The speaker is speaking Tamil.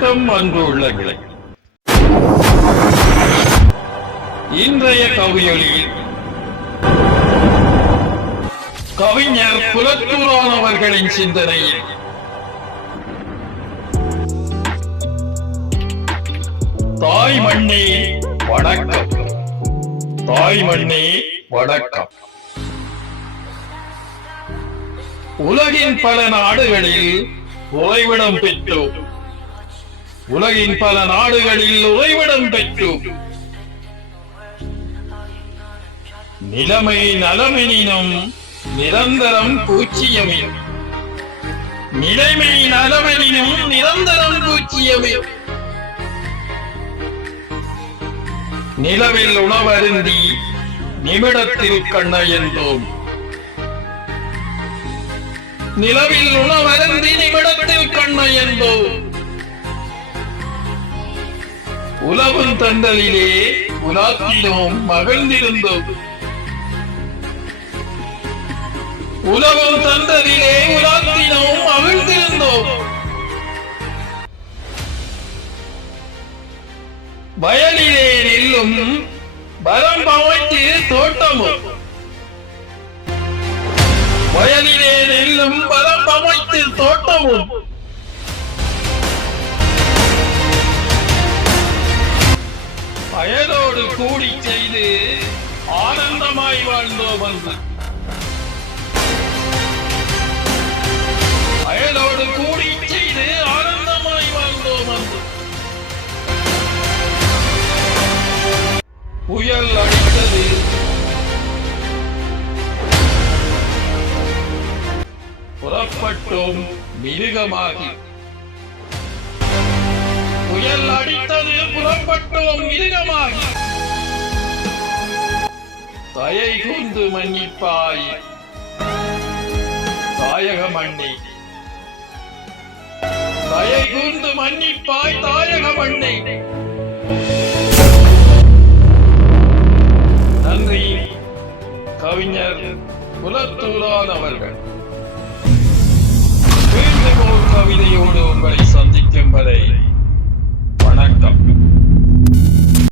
வணக்கம் அன்பு உள்ளங்களே இன்றைய கவியொலியில் கவிஞர் புலத்தூரான் அவர்களின் சிந்தனையில் தாய் மண்ணே வணக்கம். தாய் மண்ணே வணக்கம். உலகின் பல நாடுகளில் உறைவிடம் பெற்றோம். உலகின் பல நாடுகளில் உறைவிடம் பெற்றோம் நிலைமை நலமெனினும் நிரந்தரம் பூச்சியமே நிலைமை நலமெனினும் நிரந்தரம் பூச்சியமே நிலவில் உணவருந்தி நிமிடத்தில் கண்ண என்றோம் நிலவில் உணவருந்தி நிமிடத்தில் கண்ண என்போம் உலகம் தண்டலிலே உலாத்தினோம் மகிழ்ந்திருந்தோம். உலகம் தந்தலிலே உலாத்தினோம் மகிழ்ந்திருந்தோம். வயலிலே நெல்லும் பலம் பமைத்து தோட்டமும். வயலிலே நெல்லும் பலம் பமைத்து தோட்டமும். அயலோடு கூடி செய்து ஆனந்தமாய் வாழ்ந்தோம் வந்து அயலோடு கூடி செய்து ஆனந்தமாய் வாழ்ந்தோம் வந்து புயல் அடித்தது. புறப்பட்டோம் மிருகமாகி. புயல் அடித்தது புறப்பட்டோம் மிருகமாகி. தயை கூர்ந்து மன்னிப்பாய். தாயக மண்ணி தயை கூர்ந்து மன்னிப்பாய் தாயக மண்ணை நன்றி கவிஞர் குலத்தூரான் அவர்கள் மீண்டும் ஒரு கவிதையோடு உங்களை